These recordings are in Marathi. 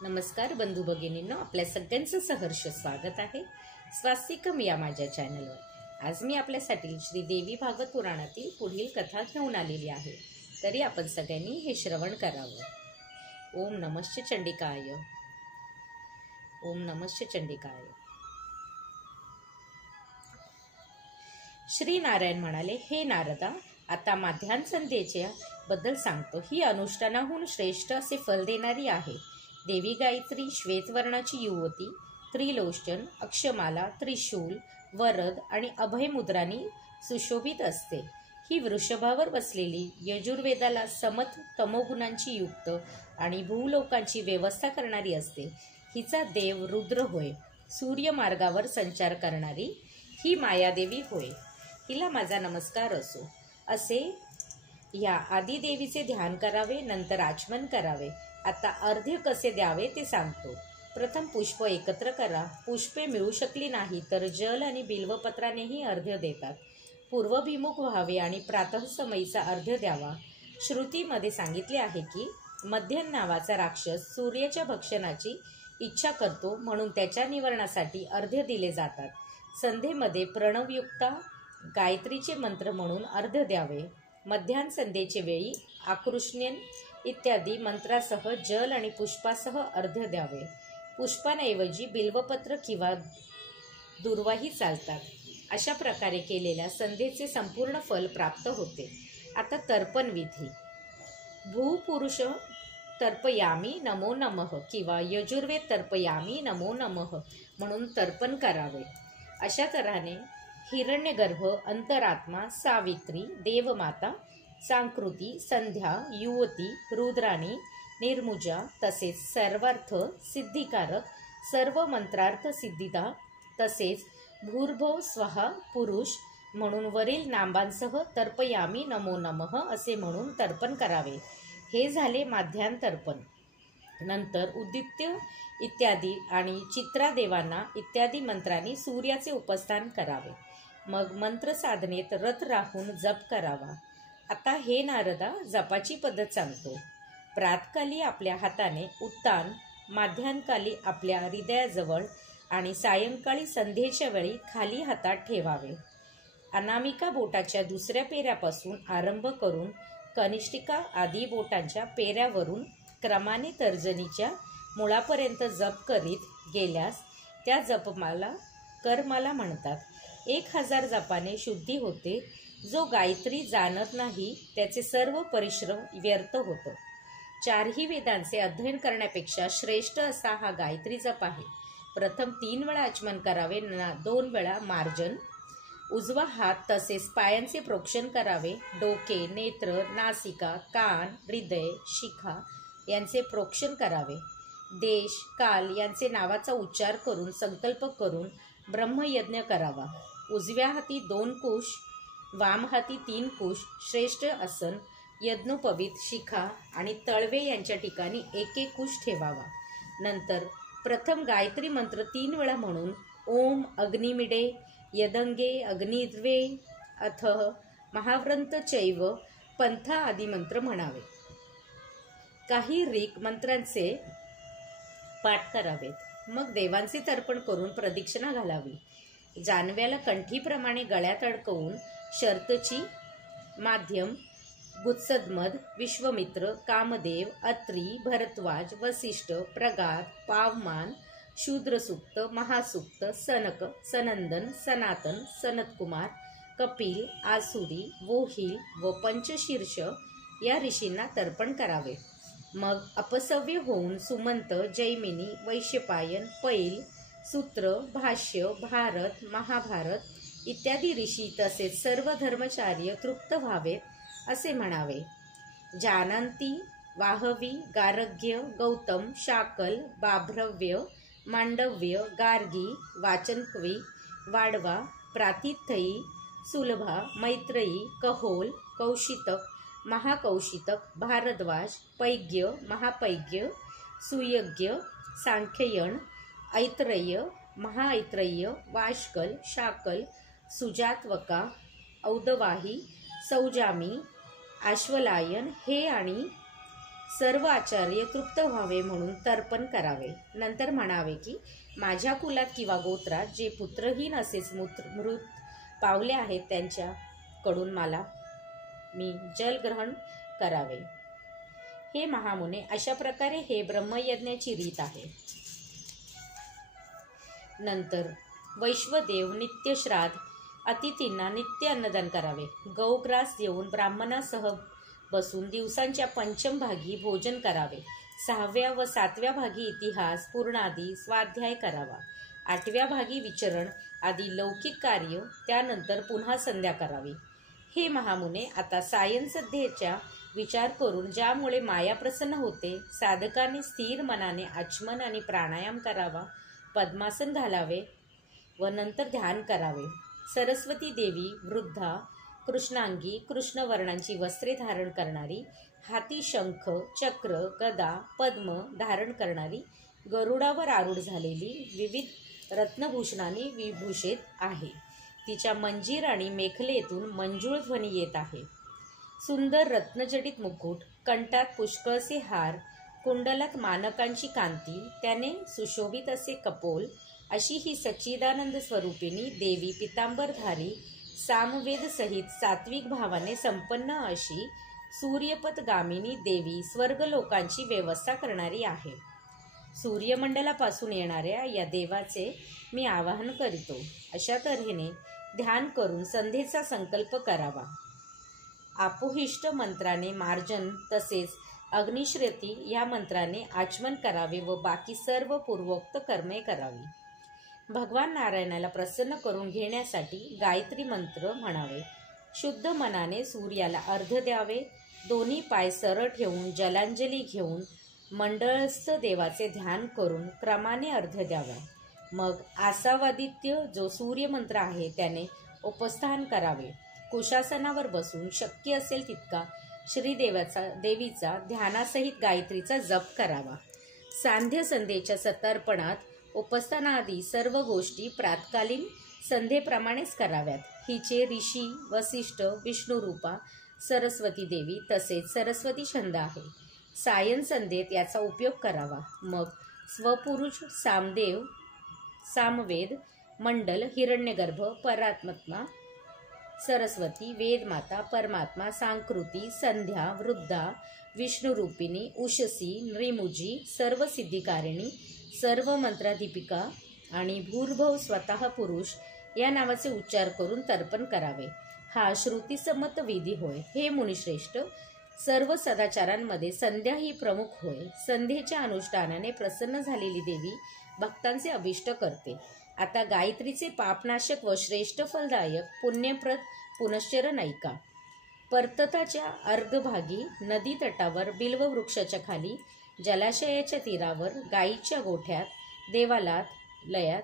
नमस्कार बंधू भगिनींनो, आपल्या सगळ्यांचं सहर्ष स्वागत आहे स्वास्तिकम या माझ्या चॅनलवर। आज मी आपल्यासाठी श्री देवी भागवत पुराणातील पुढील कथा घेऊन आलेली आहे, तरी आपण सगळ्यांनी हे श्रवण करावं। ओम नमश्च चंडिकाय, ओम नमश्च चंडिकाय। श्री नारायण म्हणाले, हे नारदा, आता माध्यान संध्येच्या बद्दल सांगतो। ही अनुष्ठानाहून श्रेष्ठ असे फल देणारी आहे। देवी गायत्री श्वेतवर्णाची युवती, त्रिलोचन, अक्षमाला, त्रिशूल, वरद आणि अभयमुद्रांनी सुशोभित असते। ही वृषभावर बसलेली, यजुर्वेदाला समत तमोगुणांची युक्त आणि भूलोकांची व्यवस्था करणारी असते। हिचा देव रुद्र होय। सूर्यमार्गावर संचार करणारी ही मायादेवी होय। हिला माझा नमस्कार असो। असे या आदिदेवीचे ध्यान करावे, नंतर आचमन करावे। आता अर्ध्य कसे द्यावे ते सांगतो। प्रथम पुष्प एकत्र करा। पुष्पे मिळू शकली नाही तर जल आणि बिल्वपत्रानेही अर्ध्य देतात। पूर्वभिमुख व्हावे आणि प्रातःसमयीचा अर्ध्य द्यावा। श्रुतीमध्ये सांगितले आहे की मध्यन नावाचा राक्षस सूर्याच्या भक्षणाची इच्छा करतो, म्हणून त्याच्या निवारणासाठी अर्ध्य दिले जातात। संध्येमध्ये प्रणवयुक्ता गायत्रीचे मंत्र म्हणून अर्ध्य द्यावे। मध्यान संध्येचे वेळी आकृष्ण्यन इत्यादी मंत्रासह जल आणि पुष्पासह अर्ध्य द्यावे। पुष्पांऐवजी बिल्वपत्र किंवा दुर्वाही चालतात। अशा प्रकारे केलेल्या संध्येचे संपूर्ण फल प्राप्त होते। आता तर्पण विधी। भूपुरुष तर्पयामी नमो नमः किंवा यजुर्वेद तर्पयामी नमो नमः म्हणून तर्पण करावे। अशा तऱ्हेने हिरण्यगर्भ, अंतरात्मा, सावित्री, देवमाता, सांकृती, संध्या, युवती, रुद्राणी, निर्मुजा, तसेच सर्वार्थ सिद्धिकारक सर्व मंत्रार्थ सिद्धिदा, तसेच भूर्भुव स्वहा पुरुष म्हणून वरील नामांसह तर्पयामी नमो नमः असे म्हणून तर्पण करावे। हे झाले माध्यान तर्पण। नंतर उदित्य इत्यादी आणि चित्रादेवांना इत्यादी मंत्रांनी सूर्याचे उपस्थान करावे। मग मंत्र साधनेत रत राहून जप करावा। आता हे नारदा, जपाची पद्धत सांगतो। प्रातकाली आपल्या हाताने उत्तान, माध्यानकाली आपल्या हृदयाजवळ आणि सायंकाळी संध्येच्या वेळी खाली हातात ठेवावे। अनामिका बोटाच्या दुसऱ्या पेऱ्यापासून आरंभ करून कनिष्ठिका आदी बोटांच्या पेऱ्यावरून क्रमाने तर्जनीच्या मुळापर्यंत जप करीत गेल्यास त्या जपमाला करमाला म्हणतात। 1000 जपाने शुद्धी होते। जो गायत्री जाणत नाही त्याचे सर्व परिश्रम व्यर्थ होतं। 4ही वेदांचे अध्ययन करण्यापेक्षा श्रेष्ठ असा हा गायत्री जप आहे। प्रथम 3 वेळा आचमन करावे, 2 वेळा मार्जन। उजवा हात तसेच पायांचे प्रोक्षण करावे। डोके, नेत्र, नासिका, कान, हृदय, शिखा यांचे प्रोक्षण करावे। देश, काल यांचे नावाचा उच्चार करून संकल्प करून ब्रह्मयज्ञ करावा। उजव्या हाती 2 कुश, वाम हाती 3 कुश, श्रेष्ठ आसन, यज्ञोपवीत, शिखा आणि तळवे यांच्या ठिकाणी 1 कुश ठेवावा। नंतर प्रथम गायत्री मंत्र 3 वेळा म्हणून ओम अग्निमिडे यदंगे अग्निद्वे अथ महाव्रंत चैव पंथा आदी मंत्र म्हणावे। काही ऋक मंत्रांचे पाठ करावेत। मग देवांचे तर्पण करून प्रदक्षिणा घालावी। जानव्याला कंठीप्रमाणे गळ्यात अडकवून शर्तची, माध्यम, गुत्सदमद, विश्वमित्र, कामदेव, अत्री, भरद्वाज, वसिष्ठ, प्रगाद, पावमान, शूद्रसूक्त, महासूक्त, सनक, सनंदन, सनातन, सनतकुमार, कपिल, आसुरी, वोहिल व पंचशीर्ष या ऋषींना तर्पण करावे। मग अपसव्य होऊन सुमंत, जैमिनी, वैशंपायन, पैल, सूत्र, भाष्य, भारत, महाभारत इत्यादी ऋषी तसेच सर्व धर्मचार्य तृप्त व्हावेत असे म्हणावे। जानंती, वाहवी, गार्ग्य, गौतम, शाकल, बाभ्रव्य, मांडव्य, गार्गी, वाचनकवी, वाडवा, प्रातिथ्यी, सुलभा, मैत्रेयी, कहोल, कौशितक, महाकौशितक, भारद्वाज, पैग्य, महापैग्य, सुयज्ञ, सांख्ययन, ऐत्रेय, महाऐत्रेय, वाष्कल, शाकल, सुजातवका, औदवाही, सौजामी, आश्वलायन हे आणि सर्व आचार्य तृप्त व्हावे म्हणून तर्पण करावे. नंतर म्हणावे की माझ्या कुलात किंवा गोत्रात जे पुत्रहीन असेच मृत पावले आहेत त्यांच्याकडून मी जल ग्रहण करावे. हे महामुने, अशा प्रकारे हे ब्रह्मयज्ञाची रीत आहे. नंतर वैश्वदेव नित्य श्राद्ध, अतिथींना नित्य अन्नदान करावे. गौग्रास देऊन ब्राह्मणासह बसून दिवसांच्या पंचम भागी भोजन करावे. 6व्या व 7व्या भागी इतिहास पूर्णादी स्वाध्याय करावा. 8व्या भागी विचरण आदी लौकिक कार्य, त्यानंतर पुन्हा संध्या करावी. हे महामुने, आता सायंसध्येचा विचार करून ज्यामुळे माया प्रसन्न होते, साधकाने स्थिर मनाने आचमन आणि प्राणायाम करावा. पद्मासन घालावे व नंतर ध्यान करावे. सरस्वती देवी वृद्धा, कृष्णांगी, कृष्णवर्णांची वस्त्रे धारण करणारी, हाती शंख, चक्र, गदा, पद्म धारण करणारी, गरुडावर आरूढ झालेली, विविध रत्नभूषणांनी विभूषित आहे. तिच्या मंजीर आणि मेखलेतून मंजूळ ध्वनी येत आहे. सुंदर रत्नजडित मुकुट, कंठात पुष्कळसे हार, कुंडलात मानकांची कांती, त्याने सुशोभित असे कपोल, अशी ही सच्चिदानंद स्वरूपिणी देवी पितांबरधारी, सामवेद सहित सात्विक भावाने संपन्न अशी सूर्यपथगामिनी देवी स्वर्गलोकांची व्यवस्था करणारी आहे. सूर्यमंडलापासून येणाऱ्या या देवाचे मी आवाहन करीतो. अशा तऱ्हेने ध्यान करून संध्येचा संकल्प करावा. आपोहिष्ट मंत्राने मार्जन तसेच अग्निश्रेती या मंत्राने आचमन करावे व बाकी सर्व पूर्वोक्त कर्मे करावी. भगवान नारायणाला प्रसन्न करून घेण्यासाठी गायत्री मंत्र म्हणावे. शुद्ध मनाने सूर्याला अर्घ्य द्यावे. दोन्ही पाय सरळ ठेवून जलांजली घेऊन मंडळस्थ देवाचे ध्यान करून क्रमाने अर्घ्य द्यावा. मग आसावादित्य जो सूर्यमंत्र आहे त्याने उपस्थान करावे. कुशासनावर बसून शक्य असेल तितका देवीचा ध्यानासहित गायत्रीचा जप करावा. सांध्य संध्येच्या सतर्पणात उपस्थानाआधी सर्व गोष्टी प्रातकालीन संध्येप्रमाणेच कराव्यात. हिचे ऋषी वसिष्ठ, विष्णुरूपा, सरस्वती देवी तसेच सरस्वती छंद आहे. सायन संध्येत याचा उपयोग करावा. मग स्वपुरुष, सामदेव, सामवेद, मंडल, हिरण्यगर्भ, परात्मा, सरस्वती, वेदमाता, परमात्मा, सांकृती, संध्या, वृद्धा, विष्णुरूपिणी, उषसी, नृमुजी, सर्व सिद्धिकारिणी, सर्व मंत्राधिपिका आणि भूर्भव स्वतः पुरुष या नावाचे उच्चार करून तर्पण करावे. हा श्रुतीसम्मत विधी होय. हे मुनिश्रेष्ठ, सर्व सदाचारांमध्ये संध्या ही प्रमुख होय. संध्येच्या अनुष्ठानाने प्रसन्न झालेली देवी भक्तांचे अभिष्ट करते. आता गायत्रीचे पापनाशक व श्रेष्ठ फलदायक पुण्यप्रद पुनश्चरण ऐका. पर्तताच्या अर्धभागी नदी तटावर, बिल्ववृक्षाच्या खाली, जलाशयाच्या तीरावर, गायीच्या गोठ्यात, देवालयात,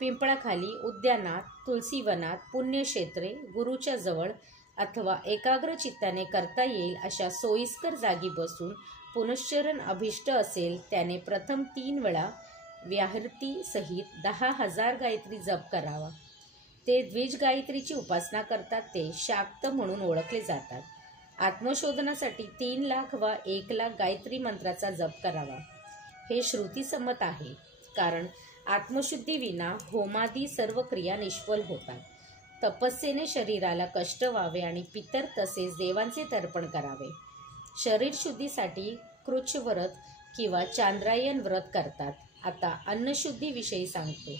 पिंपळाखाली, उद्यानात, तुलसीवनात, पुण्यक्षेत्रे, गुरुच्या जवळ अथवा एकाग्र चित्ताने करता येईल अशा सोयीस्कर जागी बसून पुनश्चरण अभिष्ट असेल त्याने प्रथम 3 वेळा व्याहृती सहित 10,000 गायत्री जप करावा. ते द्विज गायत्रीची उपासना करतात ते शाक्त म्हणून ओळखले जातात. आत्मशोधनासाठी 3 लाख वा 1 लाख गायत्री मंत्राचा जप करावा. हे श्रुतीसम्मत आहे, कारण आत्मशुद्धीविना होमादी सर्व क्रिया निष्फल होतात. तपस्येने शरीराला कष्ट व्हावे आणि पितर तसेच देवांचे तर्पण करावे. शरीर शुद्धीसाठी कृच्छ व्रत किंवा चांद्रायन व्रत करतात. आता अन्नशुद्धीविषयी सांगतो.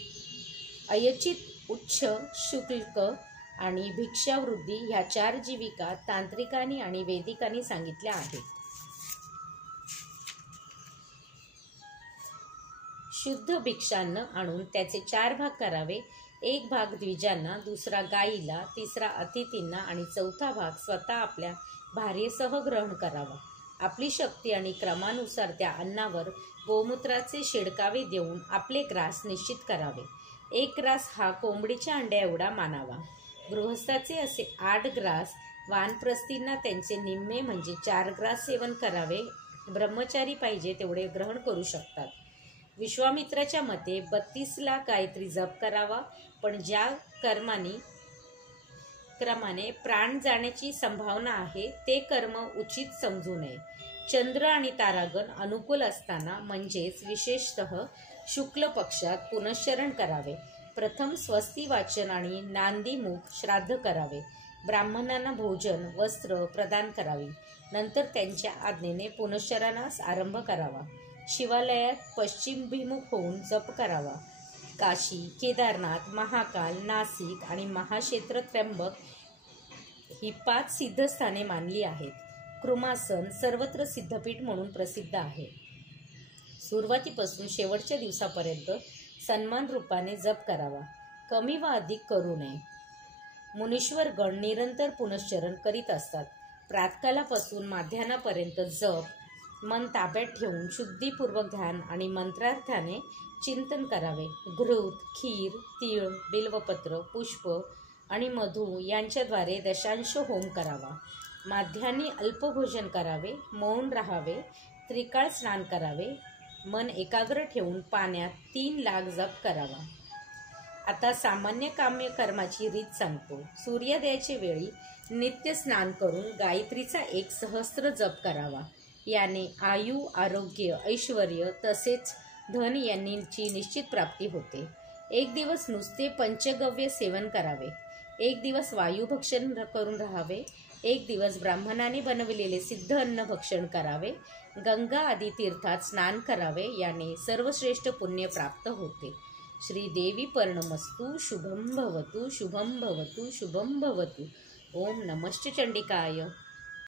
अयचित, उच्छ, शुक्ल आणि भिक्षावृद्धी ह्या 4 जीविका तांत्रिकांनी आणि वेदिकांनी सांगितल्या आहेत. शुद्ध भिक्षान्न आणून त्याचे 4 भाग करावे. 1 भाग द्विजांना, दुसरा गायीला, तिसरा अतिथींना आणि 4था भाग स्वतः आपल्या भार्येसह ग्रहण करावा. आपली शक्ती आणि क्रमानुसार त्या अन्नावर गोमूत्राचे शिडकावे देऊन आपले ग्रास निश्चित करावे. 1 ग्रास हा कोंबडीच्या अंड्या एवढा मानावा. गृहस्थाचे असे 8 ग्रास, वानप्रस्थींना त्यांचे निम्मे म्हणजे 4 ग्रास सेवन करावे. ब्रह्मचारी पाहिजे तेवढे ग्रहण करू शकतात. विश्वामित्राच्या मते 32 लाख गायत्री जप करावा, पण ज्या क्रमाने प्राण जाण्याची संभावना आहे ते कर्म उचित समजू नये. चंद्र आणि तारागण अनुकूल असताना म्हणजेच विशेषतः शुक्ल पक्षात पुनश्चरण करावे. प्रथम स्वस्ती वाचन आणि नांदीमुख श्राद्ध करावे. ब्राह्मणांना भोजन वस्त्र प्रदान करावी. नंतर त्यांच्या आज्ञेने पुनश्चरणास आरंभ करावा. शिवालयात पश्चिमभिमुख होऊन जप करावा. काशी, केदारनाथ, महाकाल, नाशिक आणि महाक्षेत्र त्र्यंबक ही 5 सिद्धस्थाने मानली आहेत. कृमासन सर्वत्र सिद्धपीठ म्हणून प्रसिद्ध आहे. सुरुवातीपासून शेवटच्या दिवसापर्यंत सन्मान रूपाने जप करावा. कमी व अधिक करू नये. मुनीश्वरगण निरंतर पुनश्चरण करीत असतात. प्रातःकालापासून माध्यान्हापर्यंत जप, मन ताब्यात ठेवून शुद्धीपूर्वक ध्यान आणि मंत्रार्थाने चिंतन करावे. घृत, खीर, तीळ, बिल्वपत्र, पुष्प आणि मधु यांच्याद्वारे दशांश होम करावा. माध्यान्ही अल्पभोजन करावे. मौन राहावे. त्रिकाळ स्नान करावे. मन एकाग्र ठेवून पाण्यात 3 लाख जप करावा. आता सामान्य काम्य कर्माची रीत सांगतो. सूर्योदयाच्या वेळी नित्य स्नान करून गायत्रीचा 1 सहस्त्र जप करावा. याने आयु, आरोग्य, ऐश्वर्य तसेच धन यांची निश्चित प्राप्ती होते. 1 दिवस नुसते पंचगव्य सेवन करावे. 1 दिवस वायुभक्षण करून राहावे. 1 दिवस ब्राह्मणाने बनविलेले सिद्ध अन्न भक्षण करावे. गंगा आदी तीर्थात स्नान करावे. याने सर्वश्रेष्ठ पुण्य प्राप्त होते. श्रीदेवी पर्णमस्तु. शुभं भवतु, शुभं भवतु, शुभं भवतु. ओम नमश्च चंडिकाय.